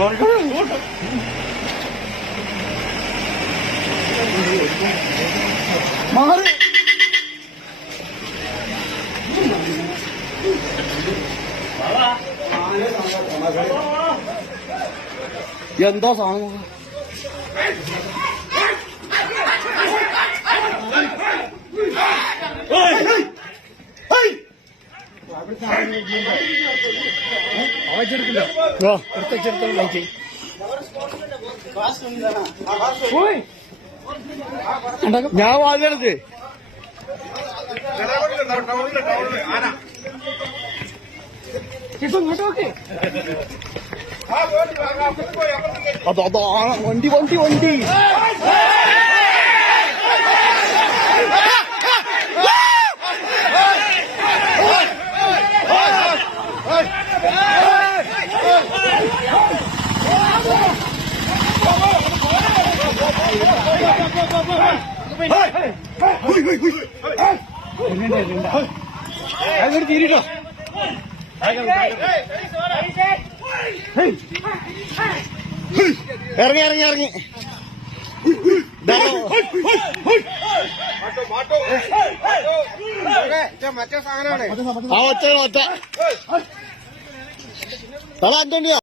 妈的！妈的！妈的！完了！妈的！人到啥了？ഞാൻ വാചകത്ത് അതോ അതോ വണ്ടി വണ്ടി വണ്ടി അങ്ങോട്ട് തിരിട്ടോ ഇറങ്ങി. ഇറങ്ങി ഇറങ്ങി ദാ, മറ്റേ സാധനമാണ് ആ ഒറ്റ ഒറ്റ. തല അഞ്ചണ്ടിയാ